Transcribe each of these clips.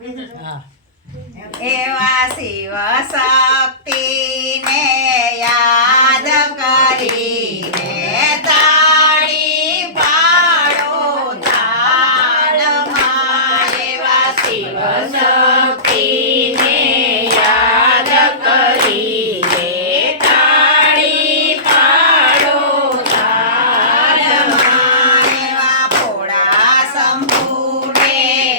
હા. એવા શિવ શક્તિને યાદ કરીને તાળી પાડો તાળમાં એવા શિવ શક્તિને યાદ કરીને તાળી પાડો તાળમાં એવા ભોળા શંભુને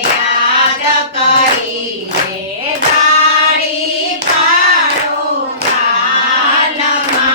યાદ કરીને તાળી પાડો તાળમાં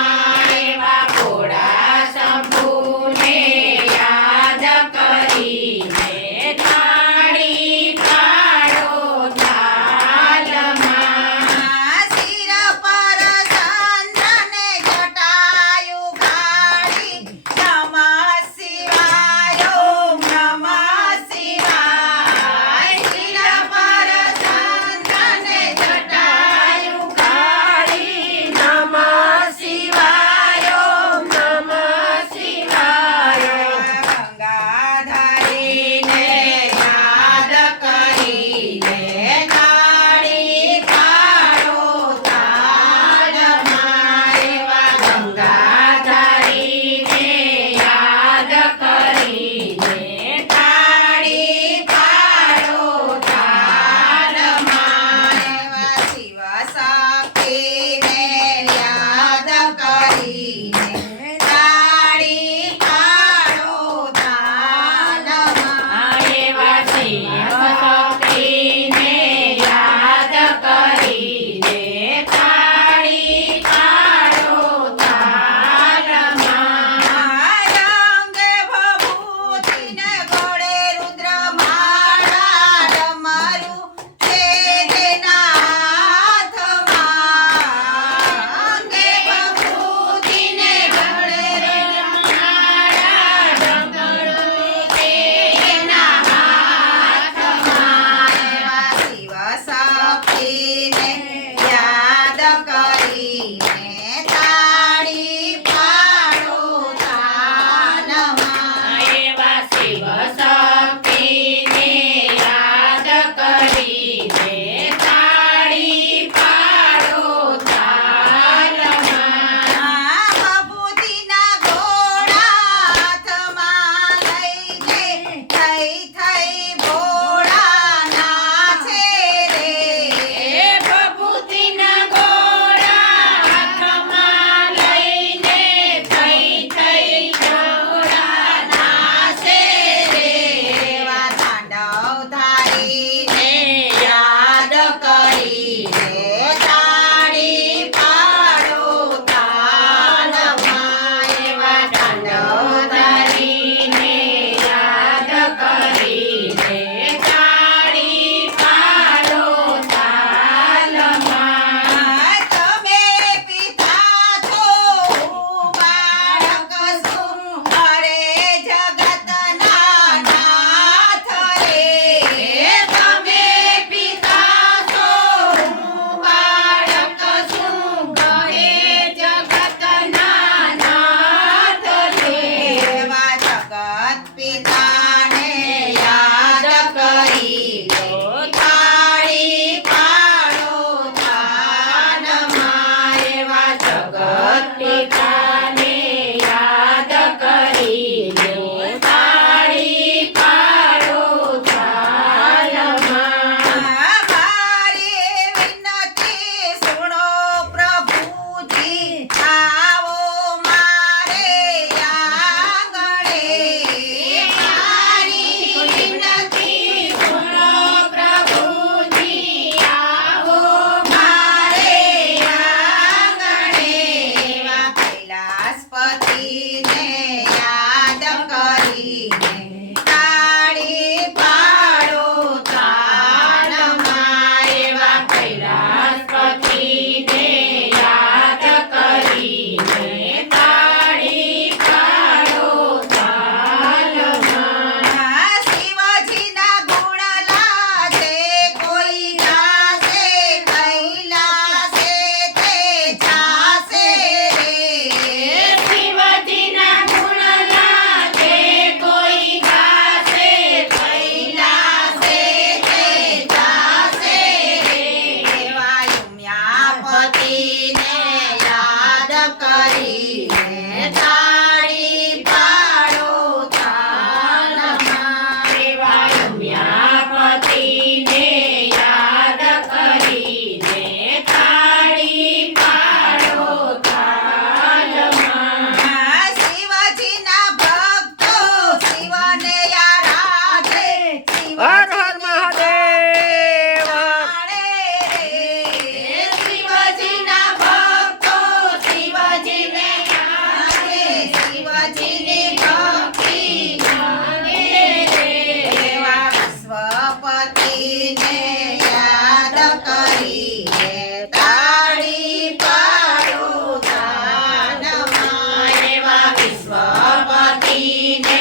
પતિને યાદ કરીને તાળી પાડો તાનમાં એવા વિશ્વપતિને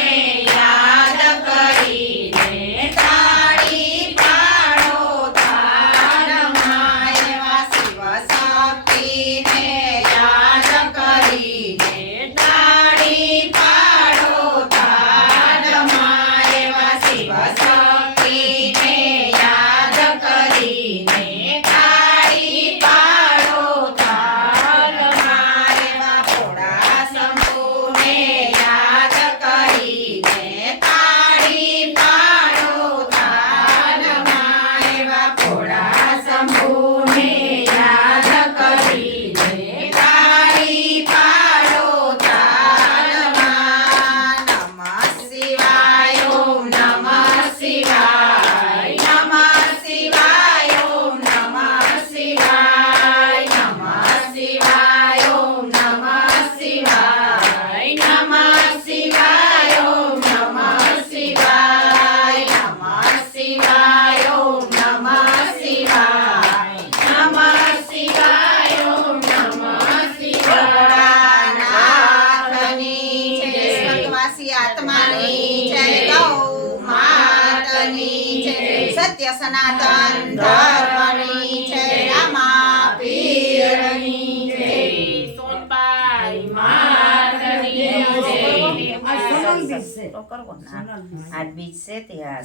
યાદ કરીને તાળી પાડો તાનમાં એવા શિવ શક્તિને યાદ કરીને તાળી પાડો તાનમાં એવા શિવ શક્તિને યાદ કરીને તાળી પાડો તારમાં એવા ભોળા શંભુને યાદ કરીને તાળી પાડો તારમાં એવા ભોળા શંભુને યાદ કરીને તાળી પાડો તારમાં નમઃ શિવાય ઓમ નમઃ શિવાય નમઃ શિવાય ઓમ નમઃ શિવાય નમઃ શિવાય ઓમ નમઃ શિવાય નમઃ શિવાય ઓમ નમઃ શિવાય નમઃ શિવાય ઓમ નમઃ શિવાય નમઃ શિવાય ઓમ નમઃ શિવાય નાથની જય સ્વર્ગવાસી આત્માની જય ગૌ માતની જય સત્ય સનાતન ધર્મની જય રામા પીરની જય સોનબાઈ માતની જય આ સોનલ બીજ છે. તો કરવો ના સોનલ બીજ. આજ બીજ છે ત્યાં